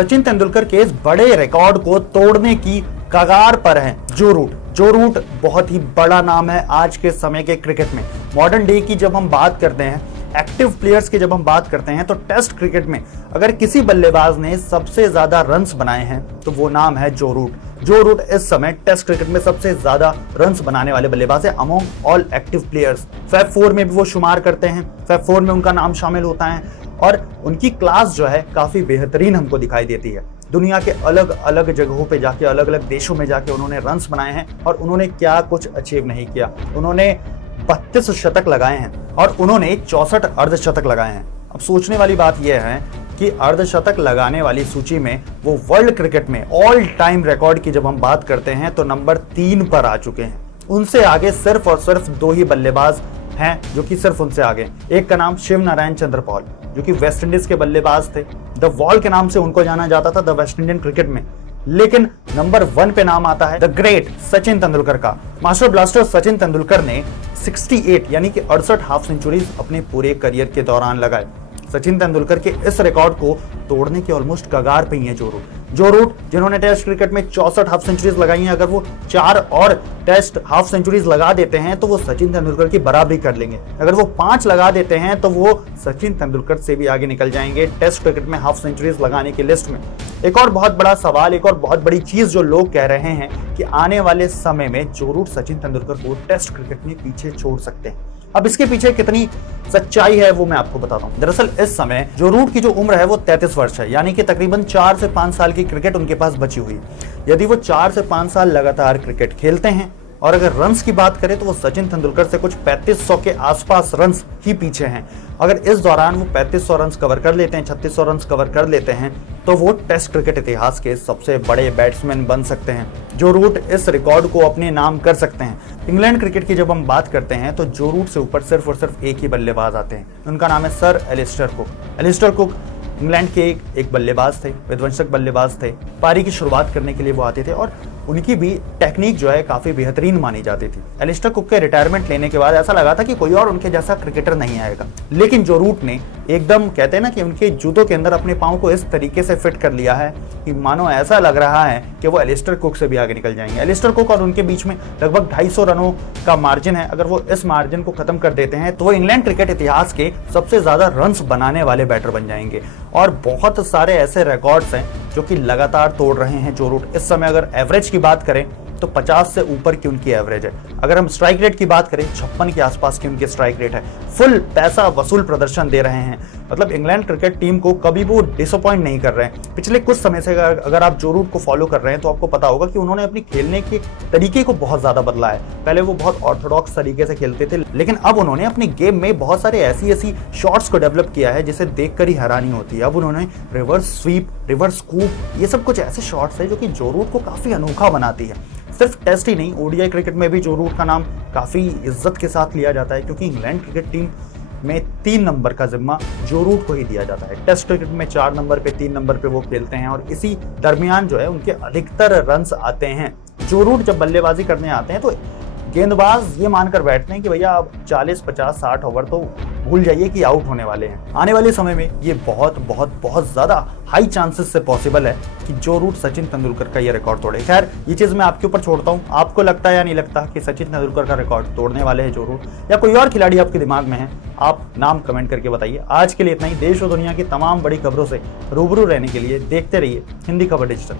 सचिन तेंदुलकर के इस बड़े रिकॉर्ड को तोड़ने की कगार पर हैं जो रूट बहुत ही बड़ा नाम है आज के समय के क्रिकेट में। मॉडर्न डे की जब हम बात करते हैं, एक्टिव प्लेयर्स की जब हम बात करते हैं, तो टेस्ट क्रिकेट में अगर किसी बल्लेबाज ने सबसे ज्यादा रन्स बनाए हैं तो वो नाम है जो रूट इस समय टेस्ट क्रिकेट में सबसे ज्यादा रन्स बनाने वाले बल्लेबाज है among all active players. Fab 4 में भी वो शुमार करते हैं, फैब 4 में उनका नाम शामिल होता है और उनकी क्लास जो है काफी बेहतरीन हमको दिखाई देती है। दुनिया के अलग अलग जगहों पे जाके, अलग अलग देशों में जाके उन्होंने रन्स बनाए हैं और उन्होंने क्या कुछ अचीव नहीं किया। उन्होंने 32 शतक लगाए हैं और उन्होंने 64 अर्धशतक लगाए हैं। अब सोचने वाली बात यह है कि अर्धशतक लगाने वाली सूची में वो वर्ल्ड क्रिकेट में ऑल टाइम रिकॉर्ड की जब हम बात करते हैं तो नंबर 3 पर आ चुके हैं। उनसे आगे सिर्फ और सिर्फ 2 ही बल्लेबाज हैं जो कि सिर्फ उनसे आगे। एक का नाम शिव नारायण चंद्र पॉल जो कि वेस्ट इंडीज के बल्लेबाज थे, द वॉल के नाम से उनको जाना जाता था द वेस्ट इंडियन क्रिकेट में। लेकिन नंबर 1 पे नाम आता है द ग्रेट सचिन तेंदुलकर का। मास्टर ब्लास्टर सचिन तेंदुलकर ने 68 यानी कि 68 हाफ सेंचुरीज अपने पूरे करियर के दौरान लगाए। सचिन तेंदुलकर के इस रिकॉर्ड को तोड़ने के ऑलमोस्ट कगार पे ही है जो रूट जिन्होंने टेस्ट क्रिकेट में 64 हाफ सेंचुरीज लगाई हैं। अगर वो 4 और टेस्ट हाफ सेंचुरीज लगा देते हैं तो वो सचिन तेंदुलकर की बराबरी कर लेंगे। अगर वो 5 लगा देते हैं तो वो सचिन तेंदुलकर से भी आगे निकल जाएंगे टेस्ट क्रिकेट में हाफ सेंचुरीज लगाने की लिस्ट में। एक और बहुत बड़ा सवाल, एक और बहुत बड़ी चीज जो लोग कह रहे हैं कि आने वाले समय में जो रूट सचिन तेंदुलकर को टेस्ट क्रिकेट में पीछे छोड़ सकते हैं। अब इसके पीछे कितनी सच्चाई है वो मैं आपको बताता हूं। दरअसल इस समय जो रूट की जो उम्र है वो 33 वर्ष है, यानी कि तकरीबन 4 से 5 साल की क्रिकेट उनके पास बची हुई है। यदि वो 4 से 5 साल लगातार क्रिकेट खेलते हैं और अगर रन्स की बात करें तो वो सचिन तेंदुलकर से कुछ 3500 के आसपास रन्स ही पीछे हैं। अगर इस दौरान वो 3500 रन्स कवर कर लेते हैं, 3600 रन्स कवर कर लेते हैं तो वो टेस्ट क्रिकेट इतिहास के सबसे बड़े बैट्समैन बन सकते हैं। जो रूट इस रिकॉर्ड को अपने नाम कर सकते हैं। इंग्लैंड क्रिकेट की जब हम बात करते हैं तो जो रूट से ऊपर सिर्फ और सिर्फ एक ही बल्लेबाज आते हैं, उनका नाम है सर एलिस्टर कुक। इंग्लैंड के एक बल्लेबाज थे, विध्वंसक बल्लेबाज थे। पारी की शुरुआत करने के लिए वो आते थे और उनकी भी टेक्निक जो है काफी बेहतरीन मानी जाती थी। एलिस्टर कुक के रिटायरमेंट लेने के बाद ऐसा लगा था कि कोई और उनके जैसा क्रिकेटर नहीं आएगा, लेकिन जो रूट ने एकदम कहते हैं ना कि उनके जूतों के अंदर अपने पांव को इस तरीके से फिट कर लिया है कि मानो ऐसा लग रहा है कि वो एलिस्टर कुक से भी आगे निकल जाएंगे। एलिस्टर कुक और उनके बीच में लगभग 250 रनों का मार्जिन है। अगर वो इस मार्जिन को खत्म कर देते हैं तो वो इंग्लैंड क्रिकेट इतिहास के सबसे ज्यादा रन्स बनाने वाले बैटर बन जाएंगे। और बहुत सारे ऐसे रिकॉर्ड्स हैं जो कि लगातार तोड़ रहे हैं जो रूट। इस समय अगर एवरेज की बात करें तो 50 से ऊपर की उनकी एवरेज है। अगर हम स्ट्राइक रेट की बात करें 56 के आसपास की उनकी स्ट्राइक रेट है। फुल पैसा वसूल प्रदर्शन दे रहे हैं। मतलब इंग्लैंड क्रिकेट टीम को कभी वो डिसअपॉइंट नहीं कर रहे हैं। पिछले कुछ समय से अगर आप जो रूट को फॉलो कर रहे हैं तो आपको पता होगा कि उन्होंने अपनी खेलने के तरीके को बहुत ज्यादा बदला है। पहले वो बहुत ऑर्थोडॉक्स तरीके से खेलते थे, लेकिन अब उन्होंने अपनी गेम में बहुत सारे ऐसी शॉट्स को डेवलप किया है जिसे देखकर ही हैरानी होती है। अब उन्होंने रिवर्स स्वीप, रिवर्स स्कूप, ये सब कुछ ऐसे शॉट्स है जो कि जो रूट को काफी अनोखा बनाती है। सिर्फ टेस्ट ही नहीं, ओडीआई क्रिकेट में भी जो रूट का नाम काफी इज्जत के साथ लिया जाता है, क्योंकि इंग्लैंड क्रिकेट टीम में 3 नंबर का जिम्मा जो रूट को ही दिया जाता है। टेस्ट क्रिकेट में 4 नंबर पे, 3 नंबर पे वो खेलते हैं और इसी दरमियान जो है उनके अधिकतर रन्स आते हैं। जो रूट जब बल्लेबाजी करने आते हैं तो गेंदबाज ये मानकर बैठते हैं कि भैया अब 40, 50, 60 ओवर तो भूल जाइए कि आउट होने वाले हैं। आने वाले समय में ये बहुत ज्यादा हाई चांसेस से पॉसिबल है कि जो रूट सचिन तेंदुलकर का ये रिकॉर्ड तोड़े। खैर ये चीज मैं आपके ऊपर छोड़ता हूँ, आपको लगता है या नहीं लगता कि सचिन तेंदुलकर का रिकॉर्ड तोड़ने वाले हैं जो रूट, या कोई और खिलाड़ी आपके दिमाग में है? आप नाम कमेंट करके बताइए। आज के लिए इतना ही। देश और दुनिया की तमाम बड़ी खबरों से रूबरू रहने के लिए देखते रहिए हिंदी खबर डिजिटल।